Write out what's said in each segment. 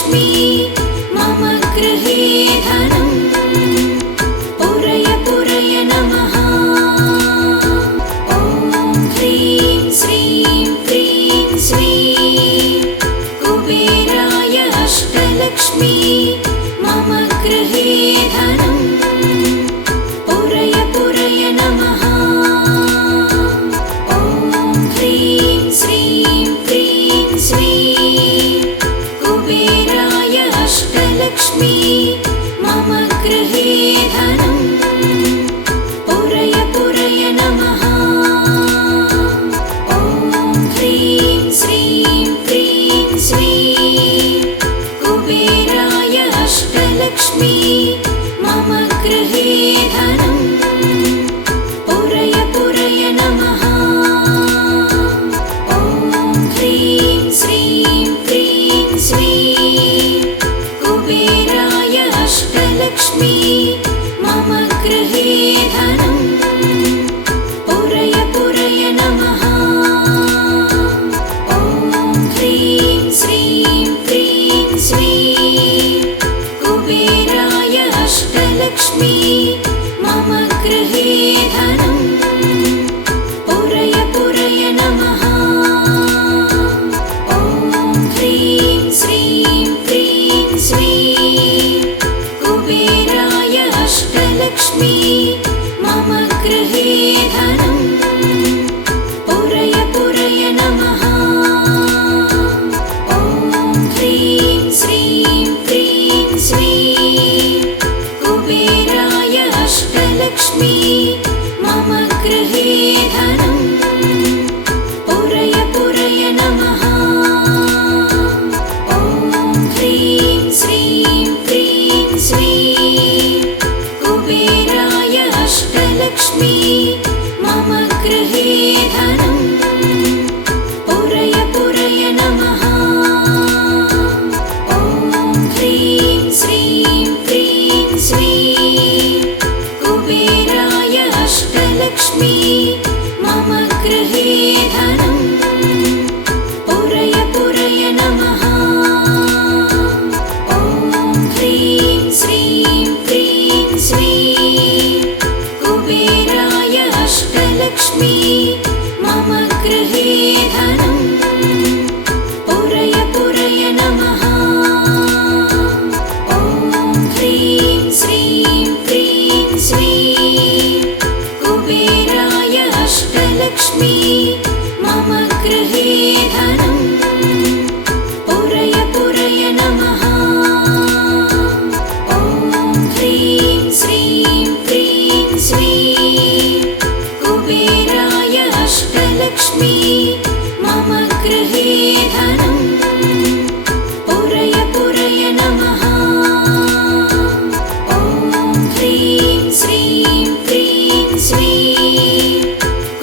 अष्टलक्ष्मी मम गृहे धनम् पुरय पुरय नमः। ॐ ह्रीं श्रीं क्रीं स्वीं कुबेराय अष्टलक्ष्मी मम गृहे धनम् पुरय पुरय नमः। ॐ ह्रीं श्रीं क्रीं स्वीं कुबेराय अष्टलक्ष्मी मम गृहे धनम् पुरय पुरय नमः। ॐ ह्रीं श्रीं क्रीं स्वीं कुबेराय अष्टलक्ष्मी मम गृहे धनम् पुरय पुरय नमः। ॐ ह्रीं श्रीं क्रीं स्वीं कुबेराय अष्टलक्ष्मी मम गृहे धनम् पुरय पुरय नमः। ॐ ह्रीं श्रीं क्रीं स्वीं कुबेराय अष्टलक्ष्मी मम गृहे धनम् पुरय पुरय नमः। ॐ ह्रीं श्रीं क्रीं स्वीं कुबेराय अष्टलक्ष्मी मम गृहे धनम् पुरय पुरय नमः। ॐ ह्रीं श्रीं क्रीं स्वीं कुबेराय अष्टलक्ष्मी मम गृहे धनम् पुरय पुरय नमः। ॐ ह्रीं श्रीं क्रीं स्वीं कुबेराय अष्टलक्ष्मी मम गृहे धनम् पुरय पुरय नमः। ॐ ह्रीं श्रीं क्रीं स्वीं कुबेराय अष्टलक्ष्मी मम गृहे धनम् पुरय पुरय नमः। ॐ ह्रीं श्रीं क्रीं स्वीं कुबेराय अष्टलक्ष्मी मम गृहे धनम् पुरय पुरय नमः। ॐ ह्रीं श्रीं क्रीं स्वीं कुबेराय अष्टलक्ष्मी मम गृहे धनम् पुरय पुरय नमः। ॐ ह्रीं श्रीं क्रीं स्वीं कुबेराय अष्टलक्ष्मी मम गृहे धनम् पुरय पुरय नमः। ॐ ह्रीं श्रीं क्रीं स्वीं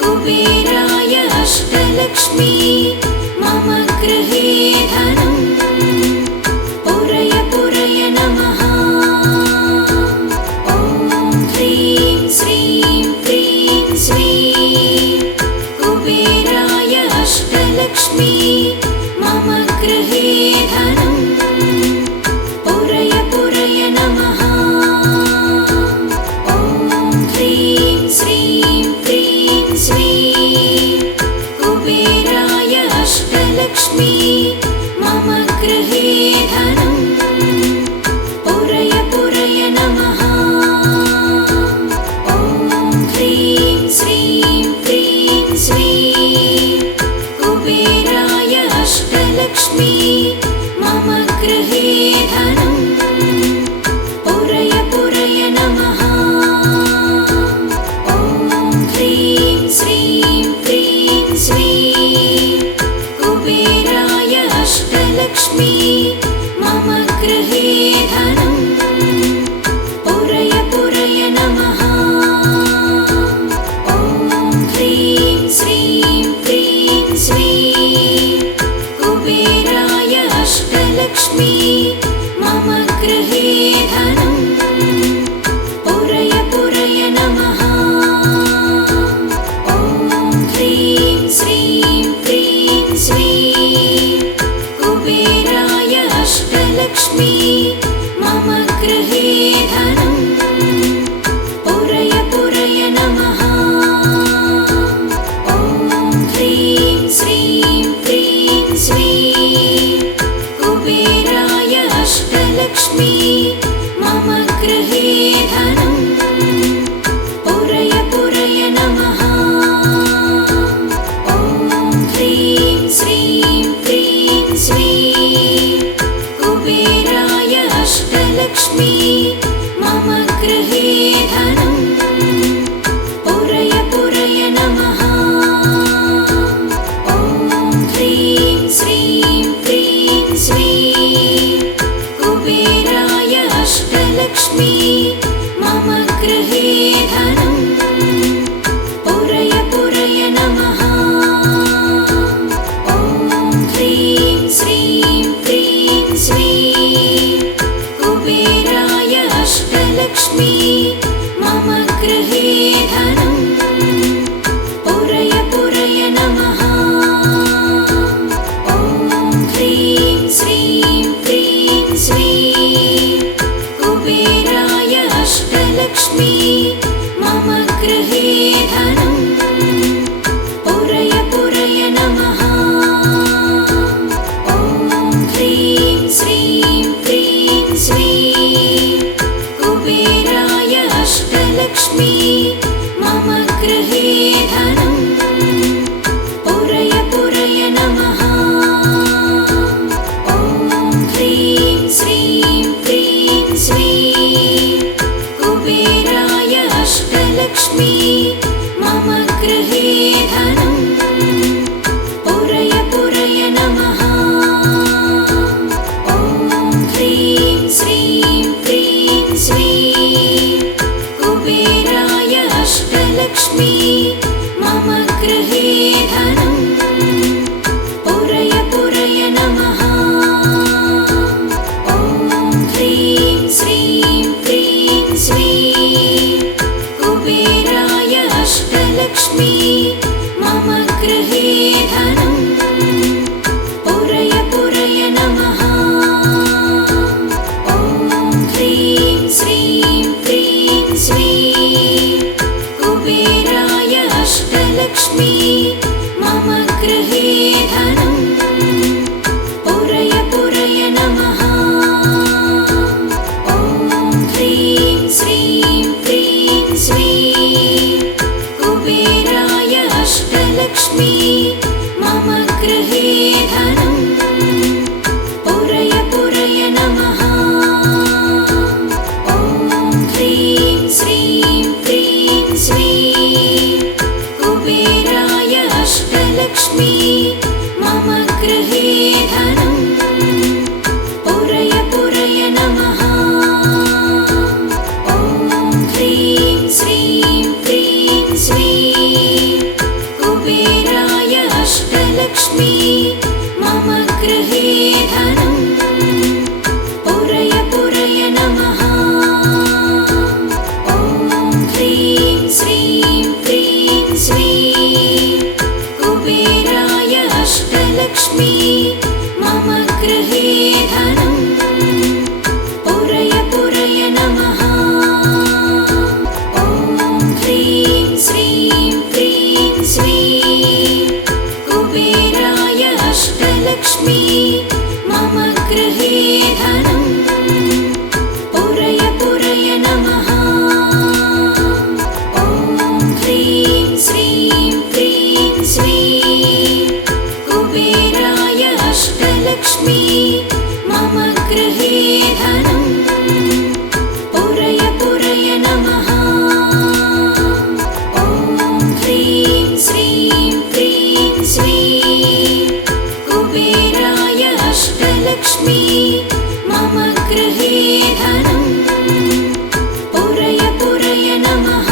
कुबेराय अष्टलक्ष्मी मम गृहे धनम् पुरय पुरय नमः। ॐ ह्रीं श्रीं क्रीं स्वीं कुबेराय अष्टलक्ष्मी मम गृहे धनम् पुरय पुरय नमः। ॐ ह्रीं श्रीं क्रीं स्वीं कुबेराय अष्टलक्ष्मी मम गृहे धनम् पुरय पुरय नमः। ॐ ह्रीं श्रीं क्रीं स्वीं कुबेराय अष्टलक्ष्मी मम गृहे धनम् पुरय पुरय नमः। ॐ ह्रीं श्रीं क्रीं स्वीं कुबेराय अष्टलक्ष्मी मम गृहे धनम् पुरय पुरय नमः। ॐ ह्रीं श्रीं क्रीं स्वीं कुबेराय अष्टलक्ष्मी मम गृहे धनम् पुरय पुरय नमः। ॐ ह्रीं श्रीं क्रीं स्वीं कुबेराय अष्टलक्ष्मी मम गृहे धनम् पुरय पुरय नमः। ॐ ह्रीं श्रीं क्रीं श्रीं कुबेराय अष्टलक्ष्मी मम गृहे धनम् पुरय पुरय नमः। ॐ ह्रीं श्रीं क्रीं श्रीं कुबेराय अष्टलक्ष्मी मम गृहे धनम् पुरय पुरय नमः। ॐ ह्रीं श्रीं क्रीं श्रीं कुबेराय अष्टलक्ष्मी मम गृहे धनम् पुरय पुरय नमः। ॐ ह्रीं श्रीं क्रीं श्रीं कुबेराय अष्टलक्ष्मी मम गृहे धनम् पुरय पुरय नमः। ॐ ह्रीं श्रीं क्रीं श्रीं कुबेराय अष्टलक्ष्मी मम गृहे धनम् पुरय पुरय नमः। ॐ ह्रीं श्रीं क्रीं श्रीं कुबेराय अष्टलक्ष्मी मम गृहे धनम् पुरय पुरय नमः। ॐ ह्रीं श्रीं क्रीं श्रीं कुबेराय अष्टलक्ष्मी मम गृहे धनम् पुरय पुरय नमः। ॐ ह्रीं श्रीं क्रीं श्रीं कुबेराय अष्टलक्ष्मी मम गृहे धनम् पुरय पुरय नमः। ॐ ह्रीं श्रीं क्रीं श्रीं कुबेराय अष्टलक्ष्मी मम गृहे धनम् पुरय पुरय नमः।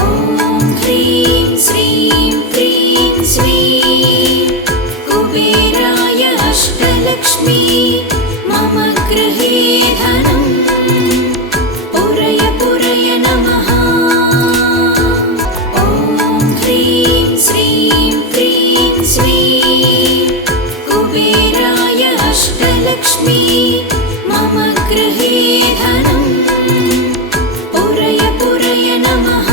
ॐ ह्रीं श्रीं क्रीं श्रीं कुबेराय अष्टलक्ष्मी मम गृहे धनम् पुरय पुरय नमः। ॐ ह्रीं श्रीं क्रीं श्रीं कुबेराय अष्टलक्ष्मी मम गृहे धनम् पुरय पुरय नमः।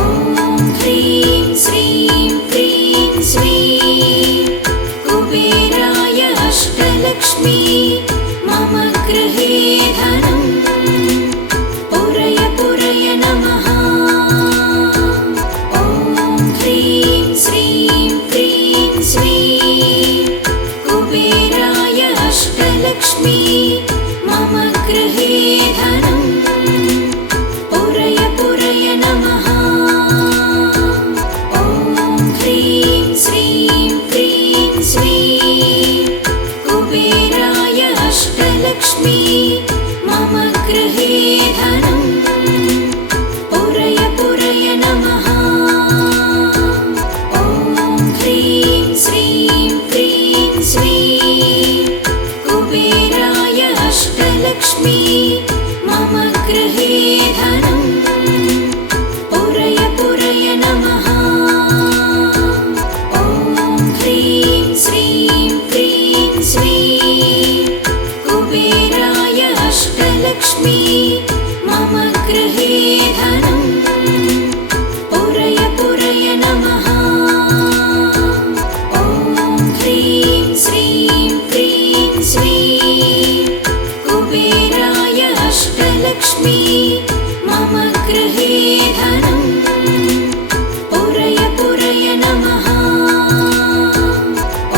ॐ ह्रीं श्रीं क्रीं श्रीं कुबेराय अष्टलक्ष्मी मम गृहे धनम् पुरय पुरय नमः। ॐ ह्रीं श्रीं क्रीं श्रीं कुबेराय अष्टलक्ष्मी मम गृहे धनम् पुरय पुरय नमः। ॐ ह्रीं श्रीं क्रीं श्रीं कुबेराय अष्टलक्ष्मी मम गृहे धनम् पुरय पुरय नमः। ॐ ह्रीं श्रीं क्रीं श्रीं कुबेराय अष्टलक्ष्मी मम गृहे धनम् पुरय पुरय नमः। ॐ ह्रीं श्रीं क्रीं श्रीं कुबेराय अष्टलक्ष्मी मम गृहे धनम् पुरय पुरय नमः। ॐ ह्रीं श्रीं क्रीं श्रीं कुबेराय अष्टलक्ष्मी मम गृहे धनम् पुरय पुरय नमः।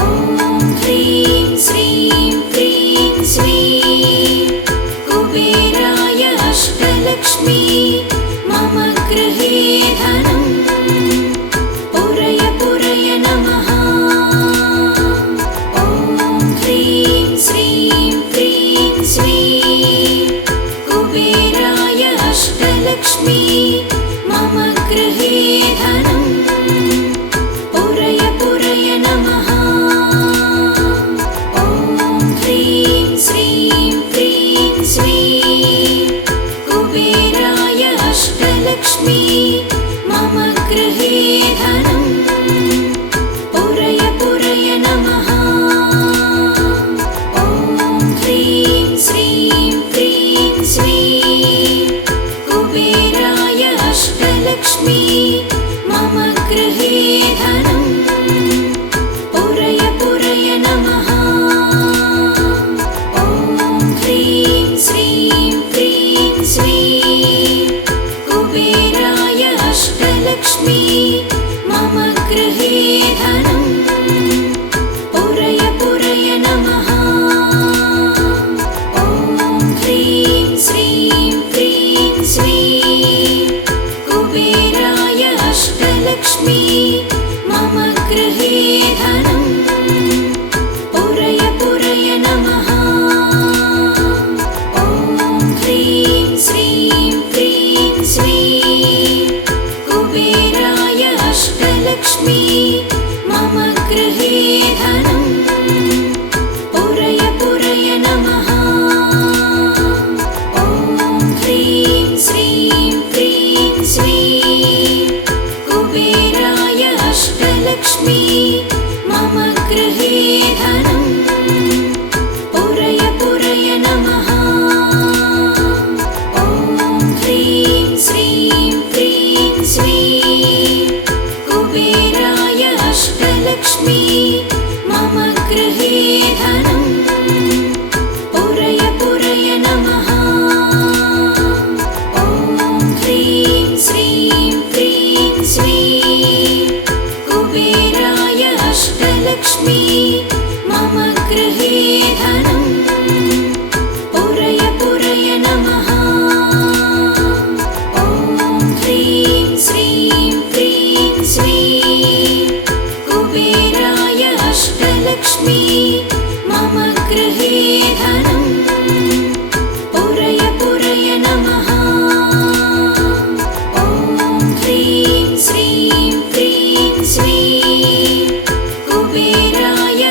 ॐ ह्रीं श्रीं क्रीं श्रीं कुबेराय अष्टलक्ष्मी मम अष्टलक्ष्मी मम गृहे धनं पुरय पुरय नमः। ॐ ह्रीं श्रीं क्रीं श्रीं कुबेराय अष्टलक्ष्मी मम गृहे धनं पुरय पुरय नमः। ॐ ह्रीं श्रीं क्रीं श्रीं कुबेराय अष्टलक्ष्मी मम गृहे धनं पुरय पुरय नमः। ॐ ह्रीं श्रीं क्रीं श्रीं कुबेराय अष्टलक्ष्मी मम गृहे धनं पुरय पुरय नमः। ॐ ह्रीं श्रीं क्रीं श्रीं कुबेराय अष्टलक्ष्मी मम गृहे धनं पुरय पुरय नमः। ॐ ह्रीं श्रीं क्रीं श्रीं कुबेराय अष्टलक्ष्मी मम गृहे धनं पुरय पुरय नमः। ॐ ह्रीं श्रीं क्रीं श्रीं कुबेराय अष्टलक्ष्मी मम गृहे धनं पुरय पुरय नमः। ॐ ह्रीं श्रीं क्रीं श्रीं कुबेराय अष्टलक्ष्मी मम गृहे धनं पुरय पुरय नमः। ॐ ह्रीं श्रीं क्रीं श्रीं कुबेराय अष्टलक्ष्मी मम गृहे धनं पुरय पुरय नमः। ॐ ह्रीं श्रीं क्रीं श्रीं कुबेराय अष्टलक्ष्मी मम गृहे धनं पुरय पुरय नमः। ॐ ह्रीं श्रीं क्रीं श्रीं कुबेराय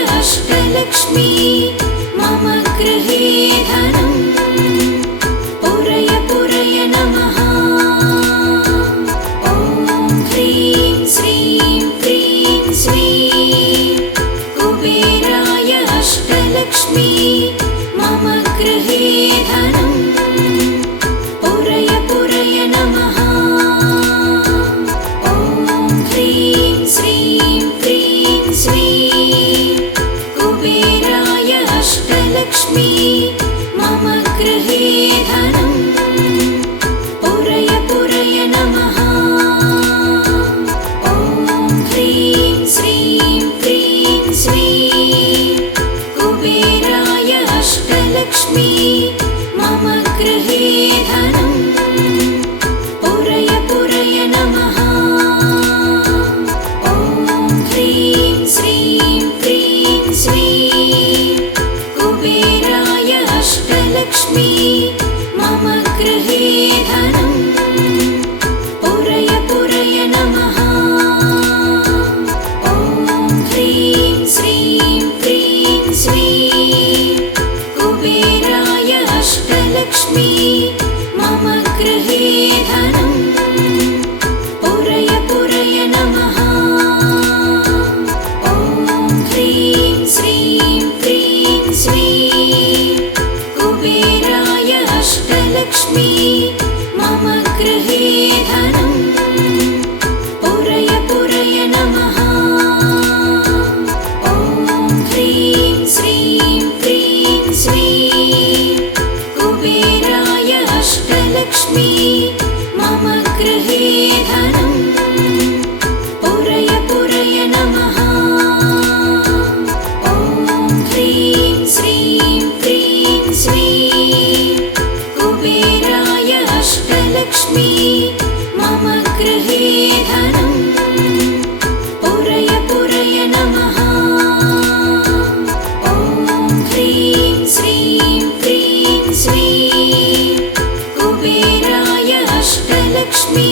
अष्टलक्ष्मी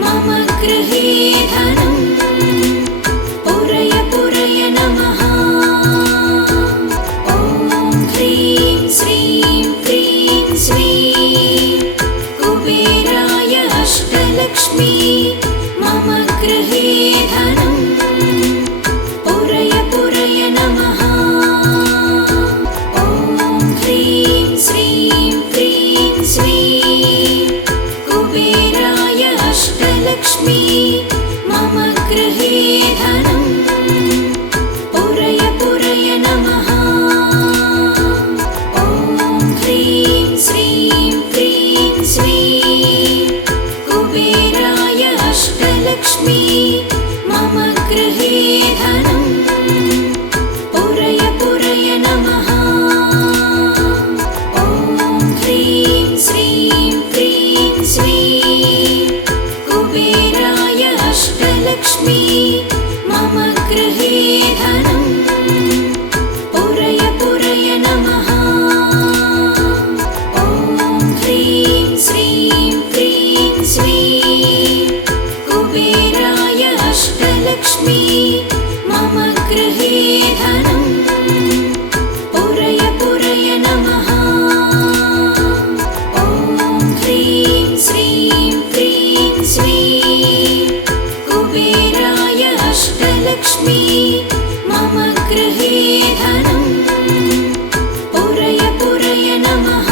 मम गृहे धनं पुरय पुरय नमः। ॐ ह्रीं श्रीं क्रीं श्रीं कुबेराय अष्टलक्ष्मी मम गृहे धनं पुरय पुरय नमः। ॐ ह्रीं श्रीं क्रीं श्रीं कुबेराय अष्टलक्ष्मी मम गृहे धनं पुरय पुरय नमः। ॐ ह्रीं श्रीं क्रीं श्रीं कुबेराय अष्टलक्ष्मी मम गृहे धनं पुरय पुरय नमः। ॐ ह्रीं श्रीं क्रीं श्रीं कुबेराय अष्टलक्ष्मी मम गृहे धनं पुरय पुरय नमः। ॐ ह्रीं श्रीं क्रीं श्रीं कुबेराय अष्टलक्ष्मी मम गृहे धनं पुरय पुरय नमः। ॐ ह्रीं श्रीं क्रीं श्रीं कुबेराय अष्टलक्ष्मी मम गृहे धनं पुरय पुरय नमः।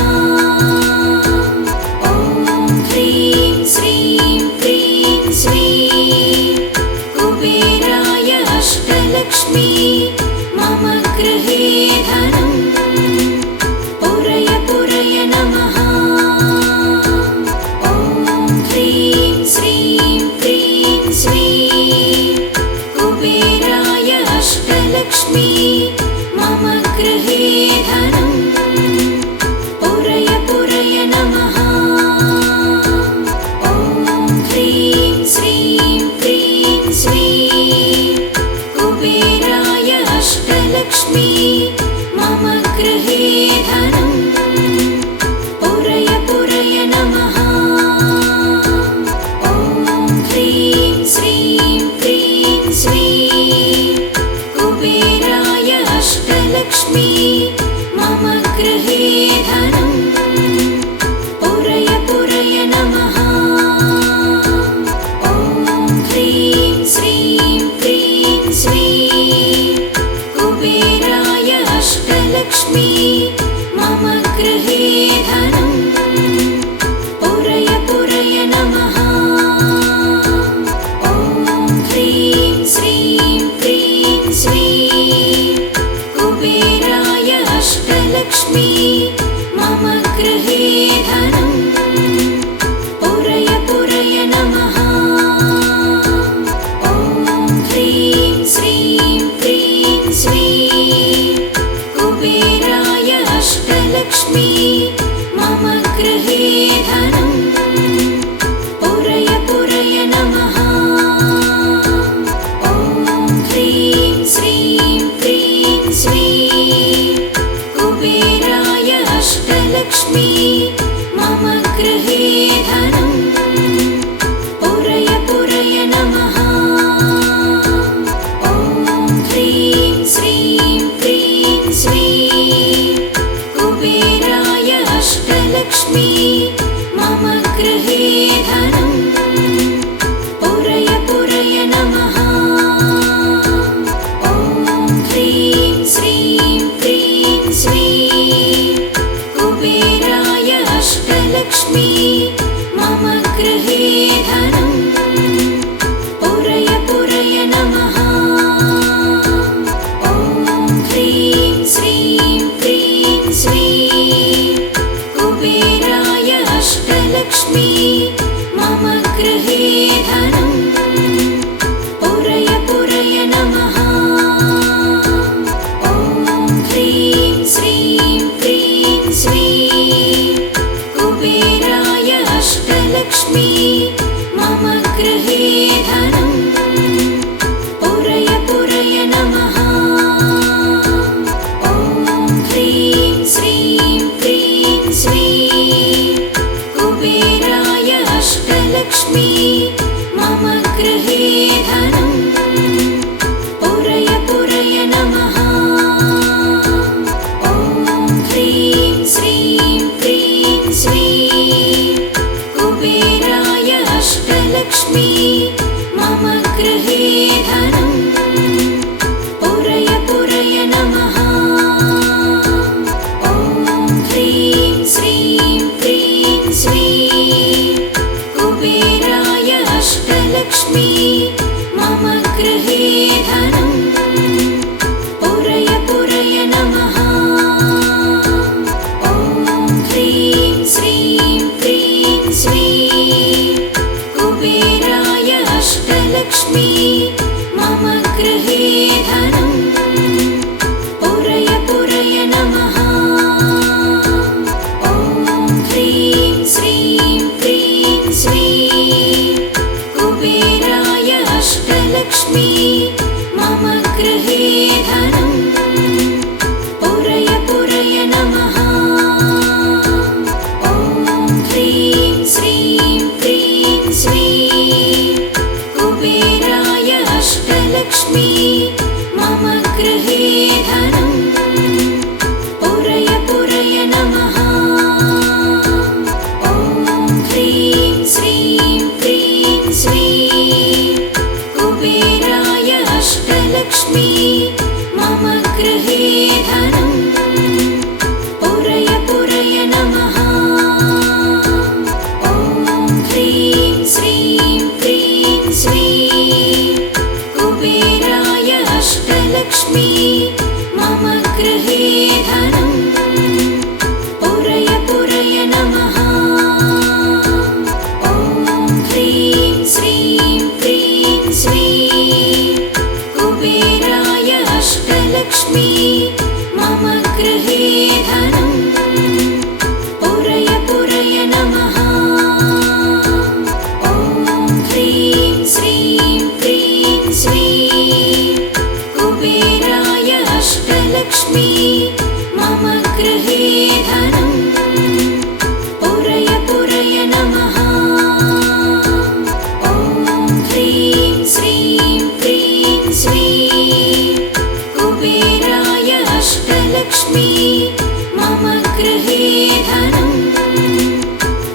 ॐ ह्रीं श्रीं क्रीं श्रीं कुबेराय अष्टलक्ष्मी मम गृहे धनं पुरय पुरय नमः। ॐ ह्रीं श्रीं क्रीं श्रीं कुबेराय अष्टलक्ष्मी मम गृहे धनं पुरय पुरय नमः। ॐ ह्रीं श्रीं क्रीं श्रीं कुबेराय अष्टलक्ष्मी मम गृहे धनं पुरय पुरय नमः। ॐ ह्रीं श्रीं क्रीं श्रीं कुबेराय अष्टलक्ष्मी मम गृहे धनं पुरय पुरय नमः। ॐ ह्रीं श्रीं क्रीं श्रीं कुबेराय अष्टलक्ष्मी मम गृहे धनं पुरय पुरय नमः। ॐ ह्रीं श्रीं क्रीं श्रीं कुबेराय अष्टलक्ष्मी मम गृहे धनं पुरय पुरय नमः। ॐ ह्रीं श्रीं क्रीं श्रीं कुबेराय अष्टलक्ष्मी मम गृहे धनं पुरय पुरय नमः। ॐ ह्रीं श्रीं क्रीं श्रीं कुबेराय अष्टलक्ष्मी मम गृहे धनं पुरय पुरय नमः। ॐ ह्रीं श्रीं क्रीं श्रीं कुबेराय अष्टलक्ष्मी मम गृहे धनं पुरय पुरय नमः। ॐ ह्रीं श्रीं क्रीं श्रीं कुबेराय अष्टलक्ष्मी मम गृहे धनं पुरय पुरय नमः। ॐ ह्रीं श्रीं क्रीं श्रीं कुबेराय अष्टलक्ष्मी मम गृहे धनं पुरय पुरय नमः। ॐ ह्रीं श्रीं क्रीं श्रीं कुबेराय अष्टलक्ष्मी मम गृहे धनं पुरय पुरय नमः। ॐ ह्रीं श्रीं क्रीं श्रीं कुबेराय अष्टलक्ष्मी मम गृहे धनं पुरय पुरय नमः। ॐ ह्रीं श्रीं क्रीं श्रीं कुबेराय अष्टलक्ष्मी मम गृहे धनं पुरय पुरय नमः। ॐ ह्रीं श्रीं क्रीं श्रीं कुबेराय अष्टलक्ष्मी मम गृहे धनं पुरय पुरय नमः। ॐ ह्रीं श्रीं क्रीं श्रीं कुबेराय अष्टलक्ष्मी मम गृहे धनं पुरय पुरय नमः। ॐ ह्रीं श्रीं क्रीं श्रीं कुबेराय अष्टलक्ष्मी मम गृहे धनं पुरय पुरय नमः। ॐ ह्रीं श्रीं क्रीं श्रीं कुबेराय अष्टलक्ष्मी मम गृहे धनं पुरय पुरय नमः। ॐ ह्रीं श्रीं क्रीं श्रीं कुबेराय अष्टलक्ष्मी मम गृहे धनं पुरय पुरय नमः। ॐ ह्रीं श्रीं क्रीं श्रीं कुबेराय अष्टलक्ष्मी मम गृहे धनं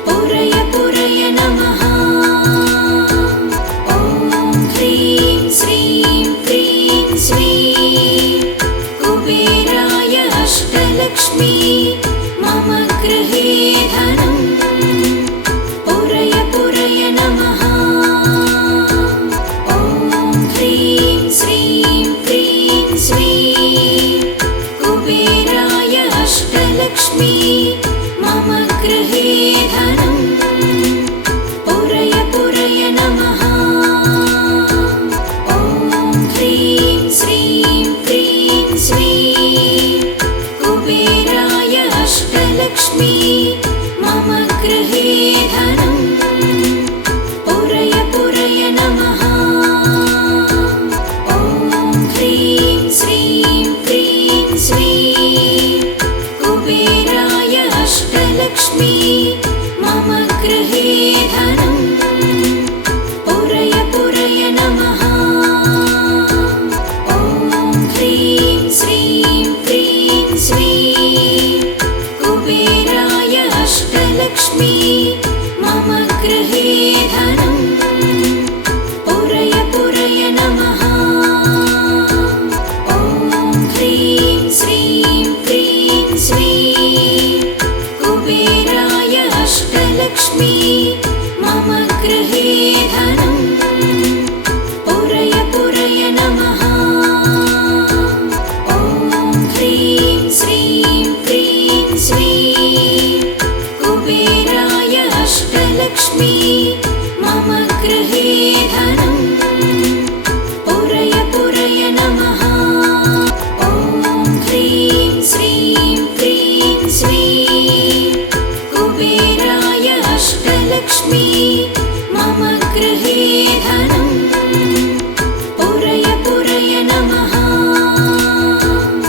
पुरय पुरय नमः। ॐ ह्रीं श्रीं क्रीं श्रीं कुबेराय अष्टलक्ष्मी मम गृहे धनं पुरय पुरय नमः। ॐ ह्रीं श्रीं क्रीं श्रीं कुबेराय अष्टलक्ष्मी मम गृहे धनं पुरय पुरय नमः। ॐ ह्रीं श्रीं क्रीं श्रीं कुबेराय अष्टलक्ष्मी मम गृहे धनं पुरय पुरय नमः। ॐ ह्रीं श्रीं क्रीं श्रीं कुबेराय अष्टलक्ष्मी मम गृहे धनं पुरय पुरय नमः। ॐ ह्रीं श्रीं क्रीं श्रीं कुबेराय अष्टलक्ष्मी मम गृहे धनं पुरय पुरय नमः। ॐ ह्रीं श्रीं क्रीं श्रीं कुबेराय अष्टलक्ष्मी मम गृहे धनं पुरय पुरय नमः। ॐ ह्रीं श्रीं क्रीं श्रीं कुबेराय अष्टलक्ष्मी मम गृहे